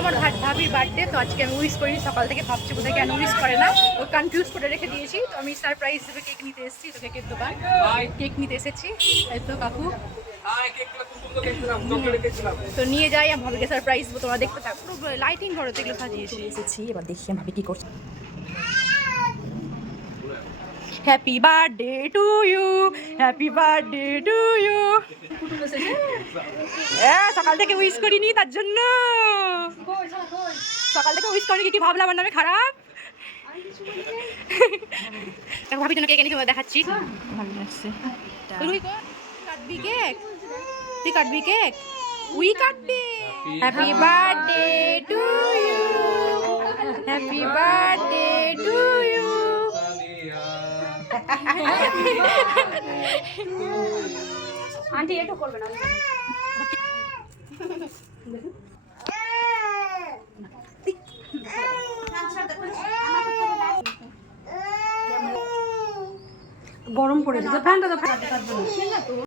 আমার ভাবির বার্থডে, তো আজকে আমি উইশ করিনি। সকাল থেকে ভাবছি বোধহয় কেন উইশ করে না, ও কনফিউজ করে রেখে দিয়েছি। তো আমি সারপ্রাইজ হিসেবে কেক নিতে এসেছি, তো কেকের দোকান কেক নিতে এসেছি। এই তো কাকু, তো নিয়ে যাই আমি ভাবিকে সারপ্রাইজ দেবো। তোমরা দেখতে থাকো, পুরো লাইটিং ঘরে এগুলো সাজিয়েছি এসেছি। এবার দেখি আমি ভাবি কি করছি। Happy birthday to you, happy birthday to you. সকাল থেকে উইশ করিনি তার জন্য, সকাল থেকে উইশ করিনি। কি ভাবলাম আমার নামে খারাপ? ভাবি জন্য কেক এনেছি, দেখাচ্ছি। ভাবি আসছে, কাটবি কেক? তুই কাটবি কেক? উই কাটবি। Happy birthday to you, happy birthday to you. Aunty এটা করবে না। গরম পড়েছে, ফ্যানটা তো